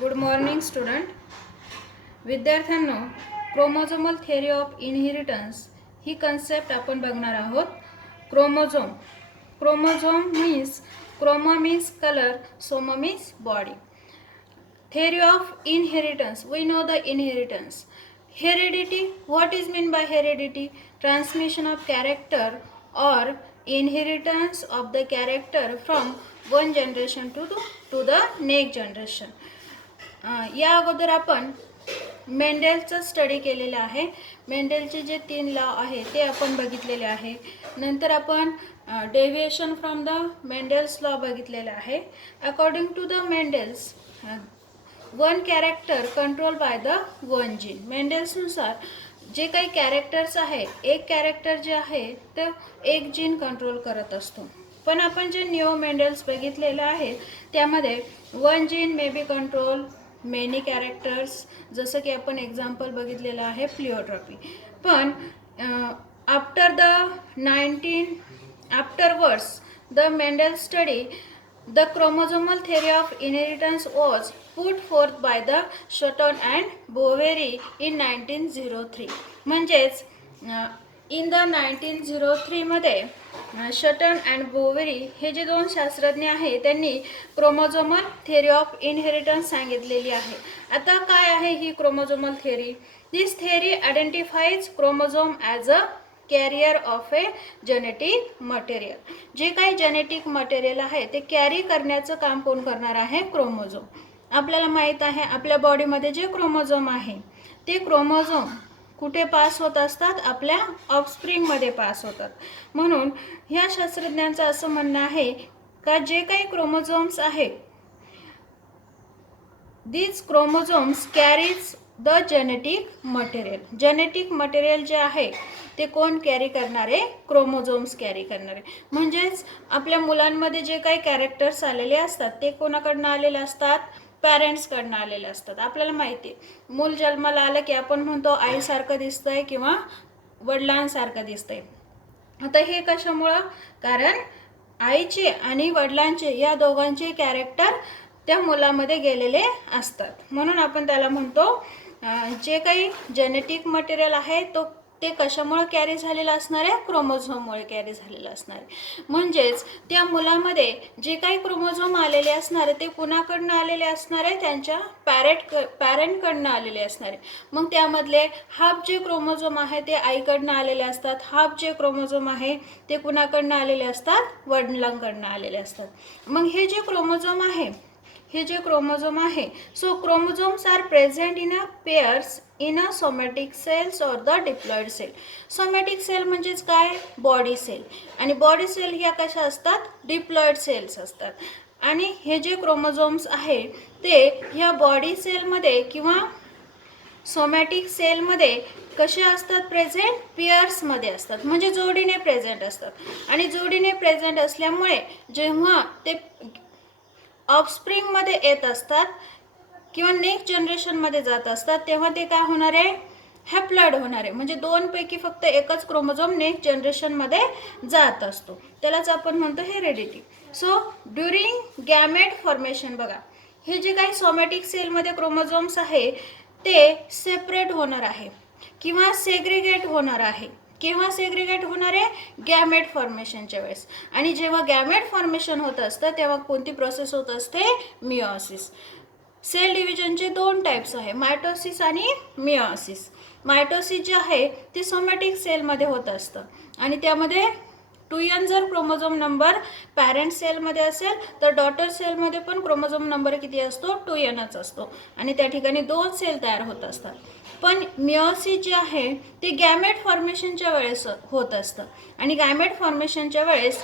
Good morning student. विद्यार्थ्यांनो, chromosomal theory of inheritance ही concept आपण बघणार आहोत. Chromosome chromosome means chroma means colour, soma means body. Theory of inheritance. We know the inheritance. Heredity. What is meant by heredity? Transmission of character or inheritance of the character from one generation to the next generation. या अगोदर आपण मेंडेलचं study केलेलं आहे. मेंडेलचे जे 3 law आहे ते आपण बघितलेले आहे. नंतर आपण deviation from the Mendel's law बघितलेला आहे. According to the Mendel's one character control by the one gene. मेंडेल्सनुसार जे काही कॅरेक्टर्स आहे, एक कॅरेक्टर जे आहे ते एक जीन कंट्रोल करत असतो. पण आपण जे न्यू मेंडेल्स बघितलेलं आहे त्यामध्ये one gene may be control many characters, जसं की आपण एक्झाम्पल बघितलेलं आहे प्लिओट्रॉपी. पण afterwards the Mendel study, the chromosomal theory of inheritance was put forth by the Sutton and Boveri in 1903. म्हणजेच इन द 1903 मध्ये शटन अँड बोवेरी हे जे 2 शास्त्रज्ञ आहेत त्यांनी क्रोमोझोमल थिअरी ऑफ इनहेरिटन्स सांगितलेली आहे. आता काय आहे ही chromosomal theory? This theory identifies chromosome as a carrier of a genetic material. जे काही जेनेटिक मटेरियल आहे ते कॅरी करण्याचं काम कोण करणार आहे? क्रोमोझोम. आपल्याला माहीत आहे आपल्या बॉडीमध्ये जे क्रोमोझोम आहे ते क्रोमोझोम कुठे पास होत असतात? आपल्या ऑफस्प्रिंगमध्ये पास होतात. म्हणून ह्या शास्त्रज्ञांचं असं म्हणणं आहे का जे काही क्रोमोझोम्स आहे these chromosomes carries the genetic material. Genetic material जे आहे ते कोण कॅरी करणारे? क्रोमोझोम्स कॅरी करणारे. म्हणजेच आपल्या मुलांमध्ये जे काही कॅरेक्टर्स आलेले असतात ते कोणाकडनं आलेले असतात? पॅरेंट्सकडनं आलेले असतात. आपल्याला माहिती आहे मूल जन्माला आलं की आपण म्हणतो आईसारखं दिसतंय किंवा वडिलांसारखं दिसतंय. आता हे कशामुळं? कारण आईचे आणि वडिलांचे या दोघांचे कॅरेक्टर त्या मुलामध्ये गेलेले असतात. म्हणून आपण त्याला म्हणतो जे काही जेनेटिक मटेरियल आहे ते कशामुळे कॅरी झालेलं असणार आहे? क्रोमोझोममुळे कॅरी झालेलं असणार आहे. म्हणजेच त्या मुलामध्ये जे काही क्रोमोझोम आलेले असणार आहे ते कुणाकडनं आलेले असणार आहे? त्यांच्या पॅरेंटकडनं आलेले असणार आहे. मग त्यामधले हाफ जे क्रोमोझोम आहे ते आईकडनं आलेले असतात, हाफ जे क्रोमोझोम आहे ते कुणाकडनं आलेले असतात? वडिलांकडनं आलेले असतात. मग हे जे क्रोमोझोम आहे so chromosomes are present in a pairs in a somatic cells or the diploid cell. Somatic cell म्हणजेच काय? Body cell. आणि बॉडी सेल ह्या कशा असतात? डिप्लॉइड सेल्स असतात. आणि हे जे क्रोमोझोम्स आहे ते ह्या बॉडी सेलमध्ये किंवा सोमॅटिक सेलमध्ये कसे असतात? प्रेझेंट पेयर्समध्ये असतात. म्हणजे जोडीने प्रेझेंट असतात. आणि जोडीने प्रेझेंट असल्यामुळे जेव्हा ते ऑफस्प्रिंगमध्ये येत असतात किंवा नेक्स्ट जनरेशनमध्ये जात असतात तेव्हा ते काय होणार आहे? हॅप्लॉइड होणार आहे. म्हणजे 2 पैकी फक्त एकच क्रोमोझोम नेक्स्ट जनरेशनमध्ये जात असतो. त्यालाच आपण म्हणतो heredity. So during gamete formation, बघा हे जे काही सोमॅटिक सेलमध्ये क्रोमोझोम्स आहे ते सेपरेट होणार आहे किंवा सेग्रिगेट होणार आहे. केव्हा सेग्रिगेट होणार आहे? गॅमेट फॉर्मेशनच्या वेळेस. आणि जेव्हा गॅमेट फॉर्मेशन होत असतं तेव्हा कोणती प्रोसेस होत असते? मिओसिस. सेल डिव्हिजनचे 2 टाईप्स आहे, मायटोसिस आणि मिओसिस. मायटोसिस जे आहे ते सोमॅटिक सेलमध्ये होत असतं आणि त्यामध्ये 2n जर क्रोमोझोम नंबर पॅरेंट सेलमध्ये असेल तर डॉटर सेलमध्ये पण क्रोमोझोम नंबर किती असतो? 2nच असतो आणि त्या ठिकाणी 2 सेल तयार होत असतात. पण मिओसिस जे आहे ते गॅमेट फॉर्मेशनच्या वेळेस होत असतं आणि गॅमेट फॉर्मेशनच्या वेळेस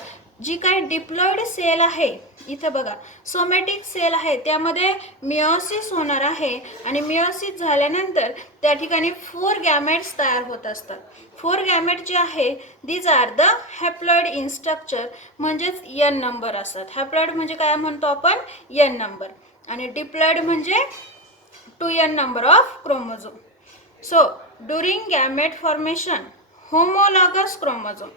जी काही डिप्लॉइड सेल आहे, इथं बघा सोमॅटिक सेल आहे त्यामध्ये मिओसिस होणार आहे आणि मिओसिस झाल्यानंतर त्या ठिकाणी 4 गॅमेट्स तयार होत असतात. 4 गॅमेट जे आहे these are the haploid in structure, म्हणजेच n नंबर असतात. हॅप्लॉइड म्हणजे काय म्हणतो आपण? n number. आणि डिप्लॉइड म्हणजे 2n number of chromosome. So during gamete formation homologous chromosome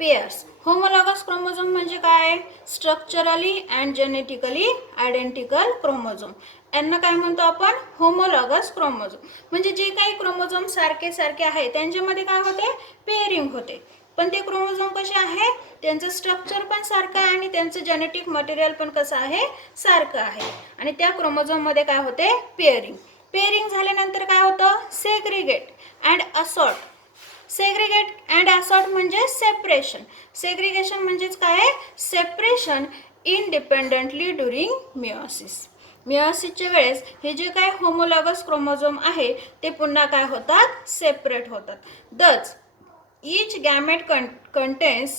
pairs. Homologous chromosome म्हणजे काय? Structurally and genetically identical chromosome. यांना काय म्हणतो आपण? Homologous chromosome. म्हणजे जे काही क्रोमोझोम सारखे सारखे आहे त्यांच्यामध्ये काय होते? पेअरिंग होते. पण ते क्रोमोझोम कसे आहे? त्यांचं स्ट्रक्चर पण सारखं आहे आणि त्यांचं जेनेटिक मटेरियल पण कसं आहे? सारखं आहे. आणि त्या क्रोमोझोममध्ये काय होते? पेअरिंग. पेअरिंग झाल्यानंतर काय होतं? Segregate and assort. Segregate and assort म्हणजे सेपरेशन. सेग्रिगेशन म्हणजेच काय? Separation independently during meiosis. मिओसिसच्या वेळेस हे जे काय होमोलॉगस क्रोमोझोम आहे ते पुन्हा काय होतात? सेपरेट होतात. दच each gamete contains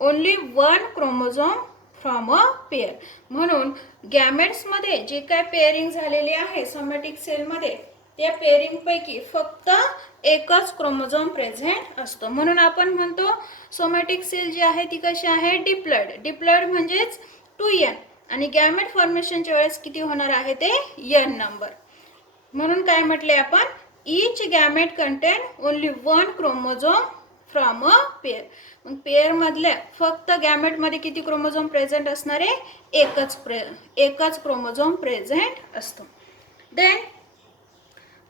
only one chromosome from a pair. म्हणून गॅमेट्समध्ये जे काय पेअरिंग झालेले आहे सोमॅटिक सेलमध्ये त्या पेअरिंग पैकी फक्त एकच क्रोमोझोम प्रेझेंट असतो. म्हणून आपण म्हणतो सोमॅटिक सेल जी आहे ती कशी आहे? डिप्लॉइड. डिप्लॉइड म्हणजेच 2n. आणि गॅमेट फॉर्मेशनच्या वेळेस किती होणार आहे ते? n number. म्हणून काय म्हटले आपण? each gamete contain only one chromosome from a pair. मग पेअर मधल्या फक्त गॅमेट मध्ये किती क्रोमोझोम प्रेझेंट असणार आहे? एकच क्रोमोझोम प्रेझेंट असतो. देन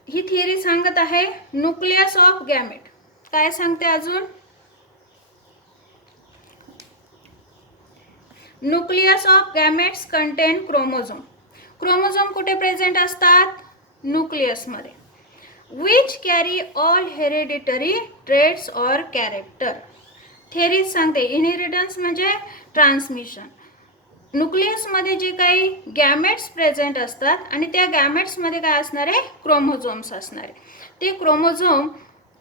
ही थिअरी सांगत आहे न्यूक्लियस ऑफ गॅमेट. काय सांगते अजून? Nucleus of gametes content chromosome. Chromosome कुठे प्रेझेंट असतात? न्यूक्लियस मध्ये. which carry all hereditary traits or character. Theory सांगते इनहेरिटन्स म्हणजे ट्रान्समिशन. न्यूक्लियसमध्ये जे काही गॅमेट्स प्रेझेंट असतात आणि त्या गॅमेट्समध्ये काय असणार आहे? क्रोमोझोम्स असणार आहे. ते chromosome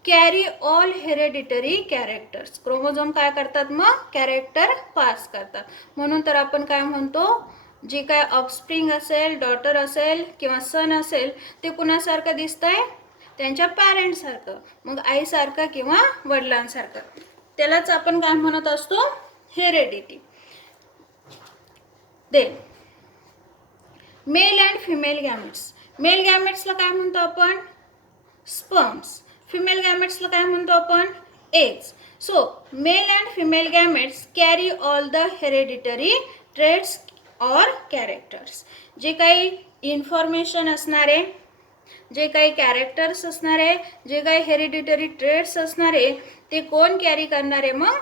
carry all hereditary characters. Chromosome काय करतात? मग कॅरेक्टर पास करतात. म्हणून तर आपण काय म्हणतो? जे काय ऑफस्प्रिंग असेल, डॉटर असेल किंवा सन असेल ते कुणासारखं दिसतंय? त्यांच्या पॅरेंटसारखं. मग आईसारखं किंवा वडिलांसारखं. त्यालाच आपण काय म्हणत असतो? Heredity. Then male and female gametes. Male गॅमेट्सला काय म्हणतो आपण? स्पर्म्स. फिमेल गॅमेट्सला काय म्हणतो आपण? Eggs. So male and female gametes carry all the hereditary traits or characters. जे काही इन्फॉर्मेशन असणारे, जे काही कॅरेक्टर्स असणारे, जे काही हेरिडिटरी ट्रेट्स असणारे ते कोण कॅरी करणारे? मग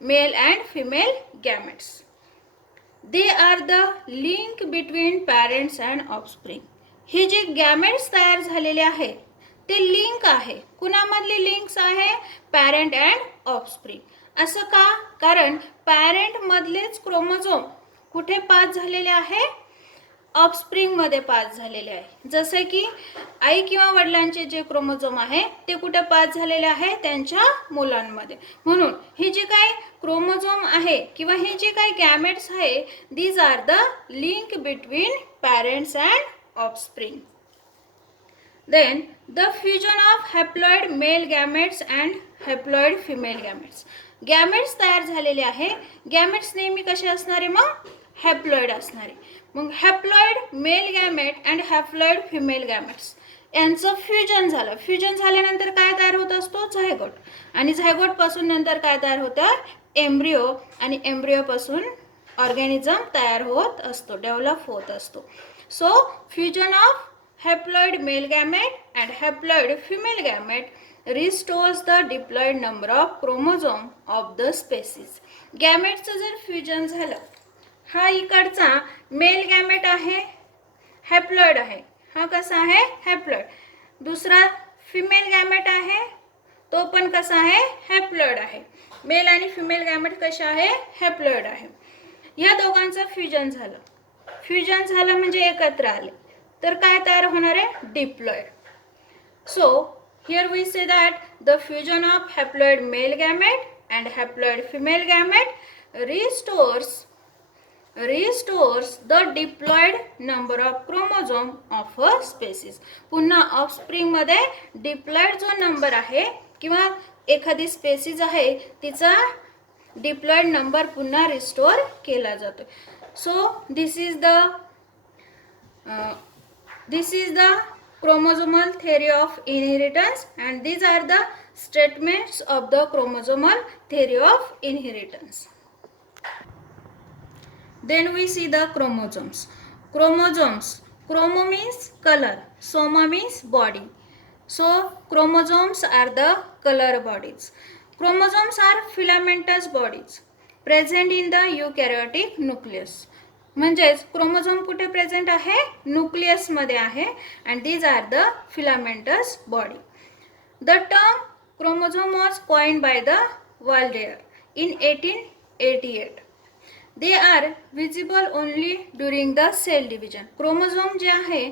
male and female gametes. They are the link between parents and offspring. हे जे गॅमेट्स तयार झालेले आहे ते लिंक आहे. कुणामधली लिंक्स आहे? Parent and offspring. असं का? कारण पॅरेंट मधलेच क्रोमोझोम कुठे पास झालेले आहे? ऑफस्प्रिंग मध्ये पास झालेले आहे. जसे की आई किंवा वडिलांचे जे क्रोमोझोम आहे ते कुठे पास झालेले आहे? त्यांच्या मुलांमध्ये. म्हणून हे जे काही क्रोमोझोम आहे किंवा हे जे काही गॅमेट्स आहे these are the link between parents and offspring. Then the fusion of haploid male gametes and haploid female gametes. Gametes तयार झालेले आहे. गॅमेट्स नेहमी कसे असणारे? मग हॅप्लॉइड असणारे. मग haploid male gamete and haploid female gametes यांचं फ्युजन झालं. फ्युजन झाल्यानंतर काय तयार होत असतो? झायगोट. आणि झायगोट पासून नंतर काय तयार होतं? एम्ब्रिओ. आणि एम्ब्रिओ पासून ऑर्गॅनिझम तयार होत असतो, डेव्हलप होत असतो. So fusion of haploid male gamete and haploid female gamete restores the diploid number of chromosome of the species. गॅमेटचं जर फ्युजन झालं, हा इकडचा मेल गॅमेट आहे, हॅप्लॉइड आहे. हा कसा आहे? हॅप्लॉइड. दुसरा फिमेल गॅमेट आहे, तो पण कसा आहे? हॅप्लॉइड आहे. मेल आणि फिमेल गॅमेट कशा आहे? हॅप्लॉइड आहे. या दोघांचं फ्युजन झालं. फ्युजन झालं म्हणजे एकत्र आले तर काय तयार होणार आहे? Diploid. So here we say that the fusion of haploid male gamete and haploid female gamete restores the diploid number of chromosome of a species. पुन्हा ऑफस्प्रिंग मध्ये डिप्लॉइड जो नंबर आहे किंवा एखादी स्पेसीज आहे तिचा डिप्लॉइड नंबर पुन्हा restore केला जातो. So this is the chromosomal theory of inheritance and these are the statements of the chromosomal theory of inheritance. Then we see the chromosomes. Chromo means color, soma means body. So chromosomes are the color bodies. Chromosomes are filamentous bodies present in the eukaryotic nucleus. म्हणजेच chromosome कुठे present आहे, nucleus मध्ये आहे. And these are the filamentous body. The term chromosome was coined by the Waldeyer in 1888. They are visible only during the cell division. Chromosome जे आहे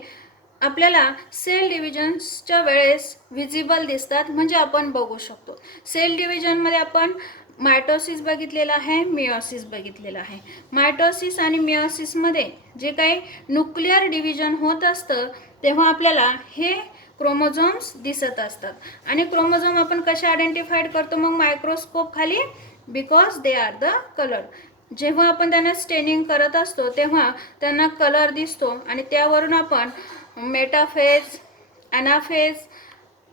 आपल्याला sale डिव्हिजन्सच्या वेळेस visible दिसतात, म्हणजे आपण बघू शकतो. सेल डिव्हिजनमध्ये आपण मायटोसिस बघितलेला आहे, मिओसिस बघितलेला आहे. मायटोसिस आणि मिओसिसमध्ये जे काही न्यूक्लिअर डिव्हिजन होत असतं तेव्हा आपल्याला हे क्रोमोझोम्स दिसत असतात. आणि क्रोमोझोम आपण कसे आयडेंटिफाईड करतो मग मायक्रोस्कोप खाली, because they are the colour. जेव्हा आपण त्यांना स्टेनिंग करत असतो तेव्हा त्यांना कलर दिसतो आणि त्यावरून आपण मेटाफेज, ॲनाफेज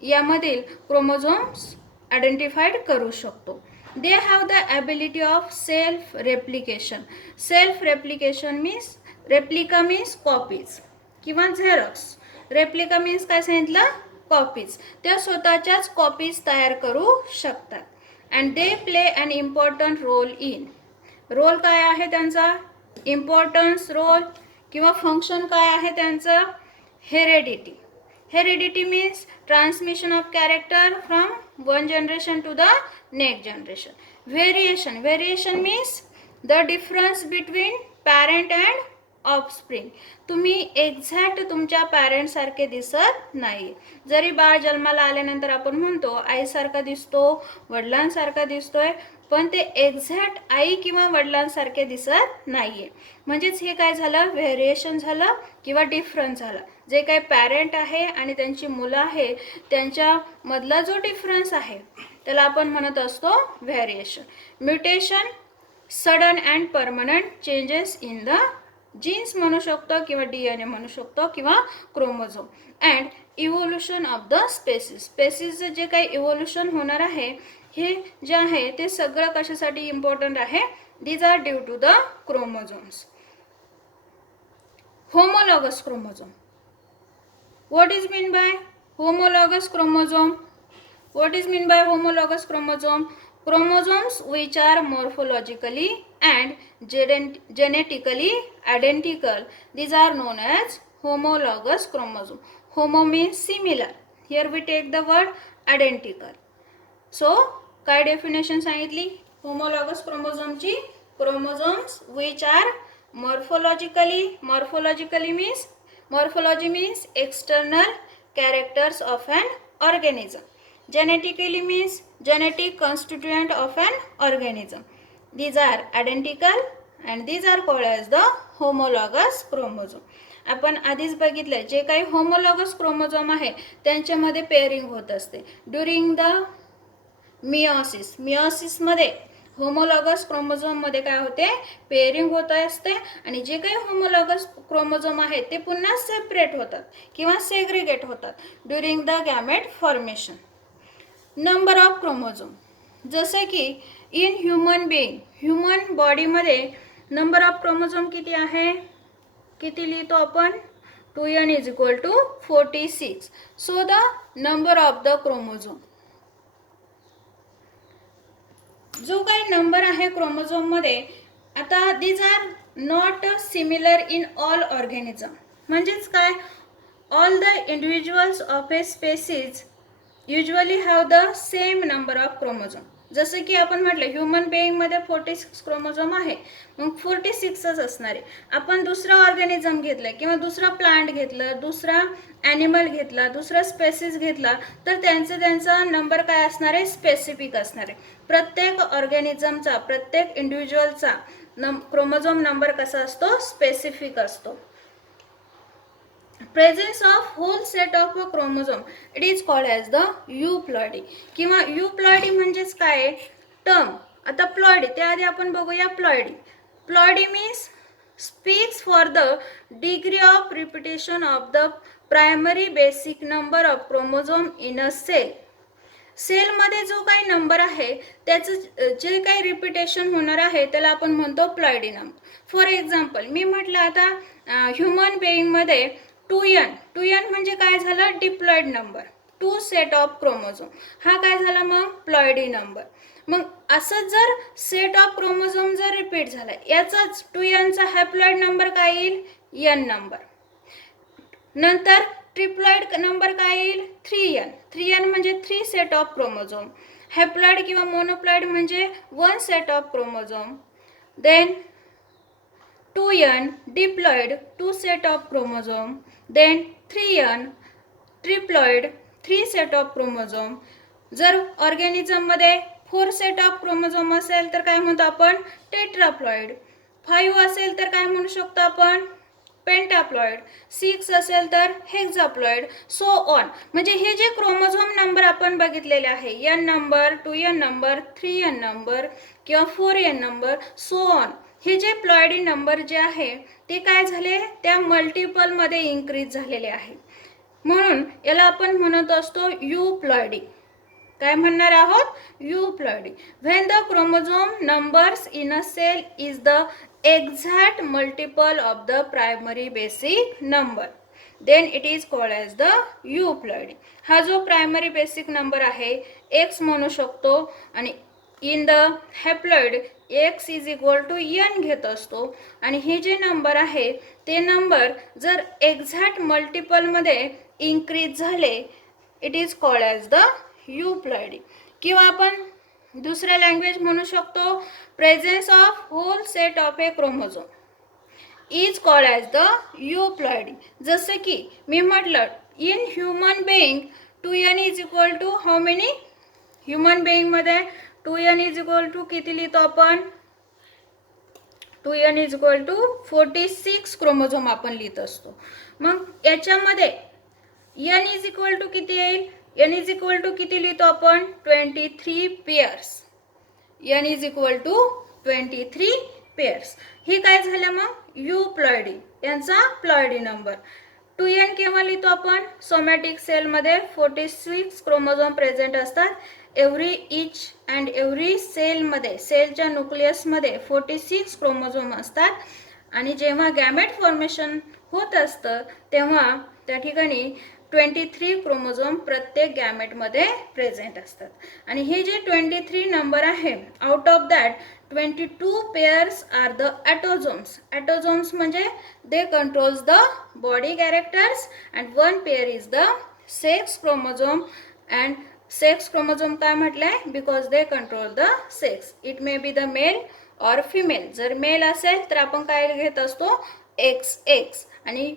यामधील क्रोमोझोम्स आयडेंटिफाईड करू शकतो. They have the ability of self replication. Self replication means, replica means copies किंवा झेरॉक्स. रेप्लिका मीन्स काय सांगितलं, कॉपीज. त्या स्वतःच्याच कॉपीज तयार करू शकतात. And they play an important role in. Role काय आहे त्यांचा, इम्पॉर्टन्स रोल किंवा फंक्शन काय आहे त्यांचं, heredity. Heredity means transmission of character from one generation to the next generation. Variation, variation means the difference between parent and offspring. तुम्ही exact तुमच्या पॅरेंटसारखे दिसत नाही. जरी बाळ जन्माला आल्यानंतर आपण म्हणतो आईसारखा दिसतो, वडिलांसारखा दिसतोय, पण ते एक्झॅक्ट आई किंवा वडिलांसारखे दिसत नाहीये. म्हणजेच हे काय झालं, व्हेरिएशन झालं किंवा डिफरन्स झाला. जे काही पॅरेंट आहे आणि त्यांची मुलं आहे त्यांच्यामधला जो डिफरन्स आहे त्याला आपण म्हणत असतो variation. Mutation, sudden and permanent changes in the genes म्हणू शकतो किंवा DNA म्हणू शकतो किंवा chromosome. And evolution of the species. स्पेसिसचं जे काही इव्होल्युशन होणार आहे हे जे आहे ते सगळं कशासाठी इम्पॉर्टंट आहे, these are due to the chromosomes. Homologous chromosome. What is mean by homologous chromosome? What is mean by homologous chromosome? Chromosomes which are morphologically and genetically identical. These are known as homologous chromosome. Homo means similar. Here we take the word identical. So, काय definition सांगितली homologous chromosome ची? Chromosomes which are morphologically means, morphology means external characters of an organism. Genetically means genetic constituent of an organism. These are identical and these are called as the homologous chromosome. आपण आधीच बघितलं जे काही homologous chromosome आहे त्यांच्यामध्ये pairing होत असते during the meiosis. मिओसिसमध्ये homologous क्रोमोझोममध्ये काय होते, पेअरिंग होत असते आणि जे काही होमोलॉगस क्रोमोझोम आहेत ते पुन्हा सेपरेट होतात किंवा सेग्रिगेट होतात during the gamete formation. Number of chromosome, जसे की इन ह्युमन बीइंग, ह्युमन बॉडीमध्ये नंबर ऑफ क्रोमोझोम किती आहे, किती लिहितो आपण, 2n = 46. So the number of the chromosome, जो काही नंबर आहे क्रोमोझोममध्ये, आता these are not similar in all organism. म्हणजेच काय, all the individuals of a species usually have the same number of chromosome. जसं की आपण म्हटलं ह्युमन बेईंगमध्ये 46 क्रोमोझोम आहे, मग 46च असणार आहे. आपण दुसरा ऑर्गॅनिझम घेतलं किंवा दुसरा प्लांट घेतलं, दुसरा ॲनिमल घेतला, दुसरा स्पेसिस घेतला तर त्यांचा नंबर काय असणार आहे, स्पेसिफिक असणार आहे. प्रत्येक ऑर्गॅनिझमचा, प्रत्येक इंडिव्हिज्युअलचा क्रोमोझोम नंबर कसा असतो, स्पेसिफिक असतो. Presence of whole set of a chromosome, it is called as the euploidy किंवा यूप्लॉइडी म्हणजेच काय, टर्म. आता प्लॉइडी त्याआधी आपण बघूया ploidy. Ploidy means speaks for the degree of repetition of the primary basic number of chromosome in a cell. सेलमध्ये जो काही नंबर आहे त्याचं जे काही रिपिटेशन होणार आहे त्याला आपण म्हणतो प्लॉइडी नंबर. फॉर एक्झाम्पल मी म्हटलं आता ह्युमन बेईंगमध्ये 2n म्हणजे काय झालं, diploid number, 2 set of chromosome, हा काय झाला मग प्लॉइडी नंबर. मग असं जर सेट ऑफ क्रोमोझोम जर रिपीट झाला याचाच 2nचा हॅप्लॉइड नंबर काय येईल, n नंबर. नंतर ट्रिप्लॉइड नंबर काय येईल, 3n म्हणजे 3 सेट ऑफ क्रोमोझोम. हॅप्लॉइड किंवा मोनोप्लॉइड म्हणजे 1 set of chromosome. Then 2n diploid 2 set of chromosome. Then 3n triploid 3 set of chromosome. जर ऑर्गॅनिझममध्ये 4 सेट ऑफ क्रोमोझोम असेल तर काय म्हणतो आपण, टेट्राप्लॉइड. 5 असेल तर काय म्हणू शकतो आपण, पेंटाप्लॉइड. 6 असेल तर हेक्साप्लॉइड, सो ऑन. म्हणजे हे जे क्रोमोझोम नंबर आपण बघितलेले आहे, n number, 2n number, 3n number किंवा 4n नंबर, सो ऑन, हे जे प्लॉइडी नंबर जे आहे ते काय झाले, त्या मल्टिपलमध्ये इन्क्रीज झालेले आहे. म्हणून याला आपण म्हणत असतो युप्लॉइडी. काय म्हणणार आहोत, euploidy. When the chromosome numbers in a cell is the exact multiple of the primary basic number, then it is called as the euploidy. हा जो प्रायमरी बेसिक नंबर आहे x म्हणू शकतो आणि in the haploid x is equal to n घेत असतो. आणि हे जे नंबर आहे ते नंबर जर एक्झॅक्ट मल्टिपलमध्ये इन्क्रीज झाले it is called as the euploidy. किंवा आपण दुसऱ्या लँग्वेज म्हणू शकतो, presence of whole set of a chromosome is called as the euploidy. जसं की मी म्हटलं in human being 2n is equal to how many, human बेईंगमध्ये 2n इज इक्वल टू किती लिहितो आपण, 2n is equal to 46 chromosome आपण लिहित असतो. मग याच्यामध्ये n इज इक्वल टू किती येईल, n इज इक्वल टू किती लिहितो आपण, 23 pairs. n is equal to 23 pairs. हे काय झालं मग, युप्लॉइडी, यांचा प्लॉइडी नंबर. 2n केव्हा लिहितो आपण, सोमॅटिक सेलमध्ये 46 क्रोमोझोम प्रेझेंट असतात. ईच अँड एव्हरी सेलमध्ये, सेलच्या न्यूक्लियसमध्ये 46 क्रोमोझोम असतात. आणि जेव्हा गॅमेट फॉर्मेशन होत असतं तेव्हा त्या ठिकाणी 23 क्रोमोझोम प्रत्येक गॅमेटमध्ये प्रेझेंट असतात. आणि हे जे 23 नंबर आहे, out of that 22 pairs are the autosomes. Autosomes म्हणजे they controls the body characters and 1 pair is the sex chromosome. And sex chromosome काय म्हटलंय, because they control the sex. It may be the male or female. जर male असेल तर आपण काय घेत असतो, XX. आणि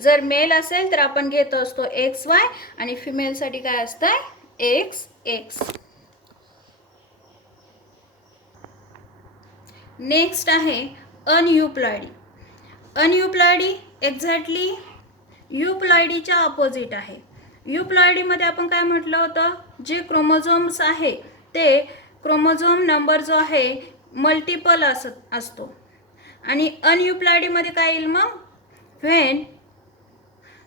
जर मेल असेल तर आपण घेत असतो XY आणि फिमेलसाठी काय असतं, XX. नेक्स्ट आहे अनयुप्लॉइडी. अनयुप्लॉइडी एक्झॅक्टली युप्लॉइडीच्या ऑपोजिट आहे. युप्लॉइडीमध्ये आपण काय म्हटलं होतं, जे क्रोमोझोम्स आहे ते क्रोमोझोम नंबर जो आहे मल्टिपल असतो. आणि अनयुप्लॉइडीमध्ये काय येईल मग, when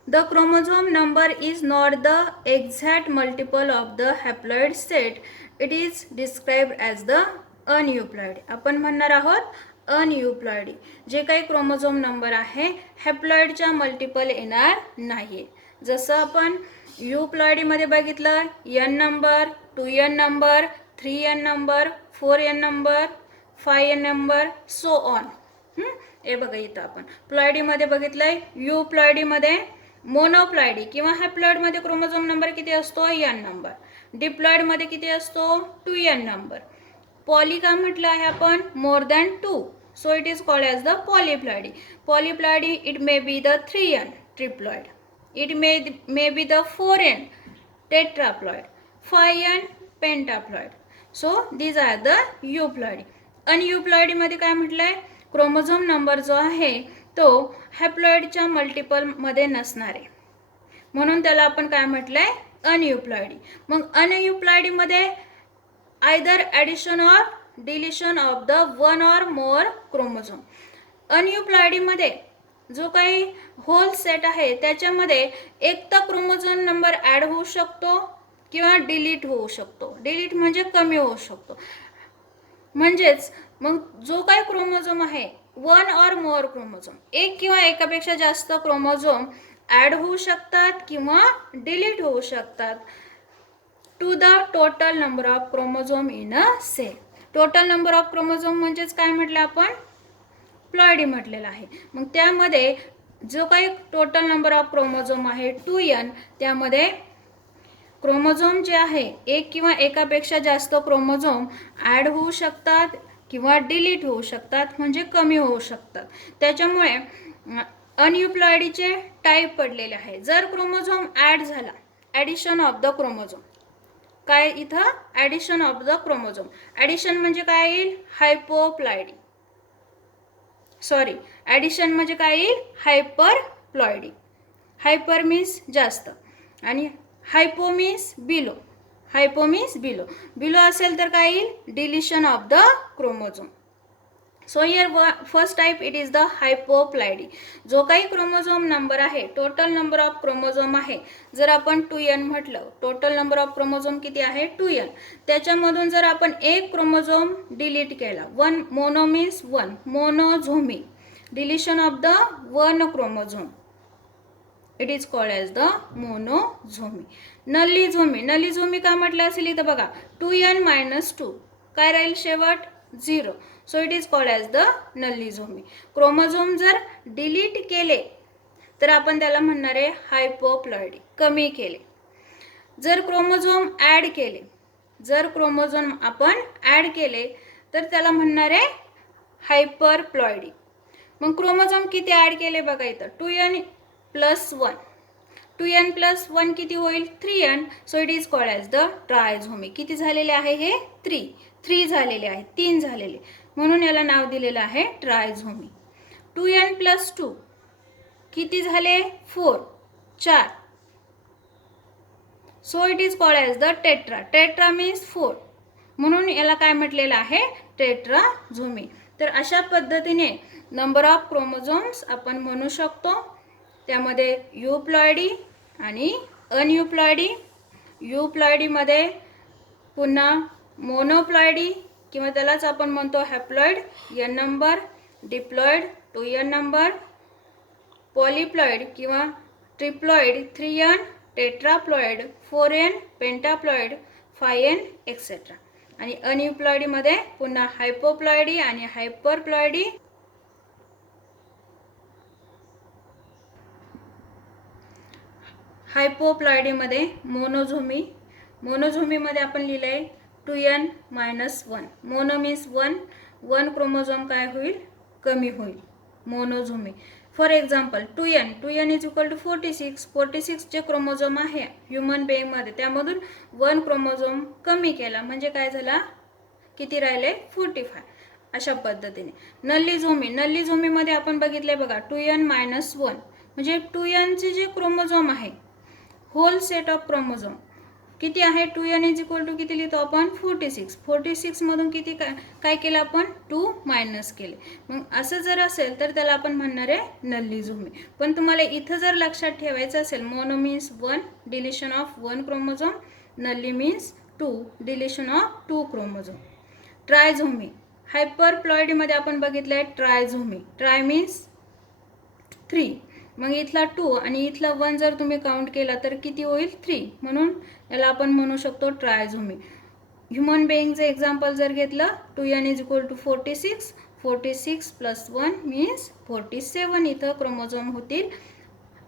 the chromosome number is not the exact multiple of the haploid set, it is described as the अनयुप्लॉइडी. आपण म्हणणार आहोत अनयुप्लॉइडी. जे काही क्रोमोझोम नंबर आहे हॅप्लॉइडच्या मल्टिपल येणार नाही. जसं आपण युप्लॉइडीमध्ये बघितलं, n number, 2n number, 3n number, 4n number, 5n number, so on. हे बघा इथं आपण प्लॉइडीमध्ये बघितलंय. युप्लॉइडीमध्ये मोनोप्लॉइडी किंवा हॅप्लॉइडमध्ये क्रोमोझोम नंबर किती असतो, n नंबर. डिप्लॉइडमध्ये किती असतो, 2n नंबर. पॉली का म्हटलं आहे आपण, more than 2, so it is called as the polyploidy. Polyploidy it may be the 3n triploid, it may be the 4n tetraploid, 5n pentaploid. So these are the euploidy. अनयुप्लॉइडीमध्ये काय म्हटलंय, chromosome number जो आहे तो हॅप्लॉइडच्या मल्टिपलमध्ये नसणारे, म्हणून त्याला आपण काय म्हटलंय, अनयुप्लॉइडी. मग अनयुप्लॉइडीमध्ये either addition or deletion of the 1 or more chromosome. अनयुप्लॉइडीमध्ये जो काही होल सेट आहे त्याच्यामध्ये एक तर क्रोमोझोम नंबर ॲड होऊ शकतो किंवा डिलीट होऊ शकतो. डिलीट म्हणजे कमी होऊ शकतो. म्हणजेच मग जो काही क्रोमोझोम आहे, वन ऑर मोर क्रोमोझोम, एक किंवा एकापेक्षा जास्त क्रोमोझोम ॲड होऊ शकतात किंवा डिलीट होऊ शकतात to the total number of chromosome in a cell. Total number of chromosome म्हणजेच काय म्हटलं आपण, प्लॉइडी म्हटलेलं आहे. मग त्यामध्ये जो काही टोटल नंबर ऑफ क्रोमोझोम आहे 2n, त्यामध्ये क्रोमोझोम जे आहे एक किंवा एकापेक्षा जास्त क्रोमोझोम ॲड होऊ शकतात किंवा डिलीट होऊ शकतात, म्हणजे कमी होऊ शकतात. त्याच्यामुळे अनयुप्लॉइडीचे टाईप पडलेले आहे. जर क्रोमोझोम ॲड झाला, ॲडिशन ऑफ द क्रोमोझोम, काय इथं addition of the chromosome, addition म्हणजे काय येईल, हायपोप्लॉइडी. सॉरी, ॲडिशन म्हणजे काय येईल, हायपरप्लॉइडी. हायपर मीन्स जास्त आणि hypo means below. Hypo means below. Below असेल तर काय येईल, deletion of the chromosome. So here first type it is the hypoploidy. जो काही क्रोमोझोम नंबर आहे, टोटल नंबर ऑफ क्रोमोझोम आहे, जर आपण 2n म्हटलं, टोटल नंबर ऑफ क्रोमोझोम किती आहे 2n, त्याच्यामधून जर आपण एक क्रोमोझोम डिलीट केला, one, mono means one, monosomy, deletion of the one chromosome, it is called as the monosomy. Nullisomy, nullisomy का म्हटलं असेल इथं बघा, 2n-2 काय राहील शेवट, 0. So it is called as the nullisomy. Chromosome जर डिलीट केले तर आपण त्याला म्हणणार आहे हायपोप्लॉइडी, कमी केले. जर क्रोमोझोम ॲड केले, जर क्रोमोझोम आपण ॲड केले तर त्याला म्हणणार आहे हायपरप्लॉइडी. मग क्रोमोझोम किती ॲड केले बघा इथं, 2n+1, 2n+1 किती होईल, 3n. So it is called as the trisomy. किती झालेले आहे हे, 3 झालेले आहे, 3 झालेले, म्हणून याला नाव दिलेलं आहे ट्रायझोमी. 2n+2 किती झाले, 4. So it is called as the tetra. Tetra means 4, म्हणून याला काय म्हटलेलं आहे, टेट्राझोमी. तर अशा पद्धतीने नंबर ऑफ क्रोमोझोम्स आपण म्हणू शकतो. त्यामध्ये युप्लॉइडी आणि अनयुप्लॉइडी. युप्लॉइडीमध्ये पुन्हा मोनोप्लॉइडी किंवा त्यालाच आपण म्हणतो haploid n number, diploid 2n number, polyploid किंवा triploid 3n, tetraploid 4n, पेंटाप्लॉइड 5n etcetera. आणि अनयुप्लॉइडीमध्ये पुन्हा हायपोप्लॉइडी आणि हायपरप्लॉइडी. हायपोप्लॉइडीमध्ये मोनोझोमी. मोनोझोमीमध्ये आपण लिहिलं आहे 2n-1. मोनो मीन्स 1 क्रोमोझोम काय होईल, कमी होईल, monosomy. For example 2n is equal to 46 जे क्रोमोझोम आहे ह्युमन बेईंगमध्ये, त्यामधून 1 क्रोमोझोम कमी केला म्हणजे काय झाला, किती राहिले, 45. अशा पद्धतीने नल्लीझोमी. नल्लीझोमीमध्ये आपण बघितले बघा 2n-1, म्हणजे 2nचे जे क्रोमोझोम आहे, होल सेट ऑफ क्रोमोझोम किती आहे, 2n इज इक्वल टू किती लिहितो आपण, 46 मधून किती काय केलं आपण, 2 मायनस केले. मग असं जर असेल तर त्याला आपण म्हणणार आहे नल्लीझोमी. पण तुम्हाला इथं जर लक्षात ठेवायचं असेल, mono means 1, deletion of 1 chromosome, nulli means 2, deletion of 2 chromosome. Trisomy. हायपरप्लॉइडीमध्ये आपण बघितलं आहे ट्रायझोमी. ट्राय मीन्स 3, मग इथला 2 आणि इथला 1 जर तुम्ही काउंट केला तर किती होईल, 3, म्हणून याला आपण म्हणू शकतो ट्रायझोमी. ह्युमन बेईंगचं एक्झाम्पल जर घेतलं, 2n is equal to 46, 46 + 1 means 47 इथं क्रोमोझोम होतील.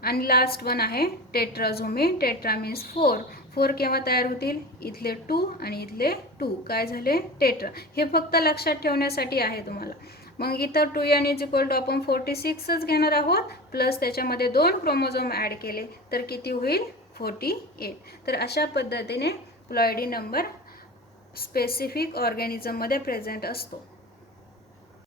आणि लास्ट वन आहे टेट्राझोमी. टेट्रा मीन्स 4 केव्हा तयार होतील, इथले 2 आणि इथले 2 काय झाले, टेट्रा. हे फक्त लक्षात ठेवण्यासाठी आहे तुम्हाला. मग इथं 2n इज इक्वल टू आपण 46च घेणार आहोत, प्लस त्याच्यामध्ये 2 क्रोमोझोम ॲड केले तर किती होईल, 48. तर अशा पद्धतीने प्लॉइडी नंबर स्पेसिफिक ऑर्गॅनिझममध्ये प्रेझेंट असतो.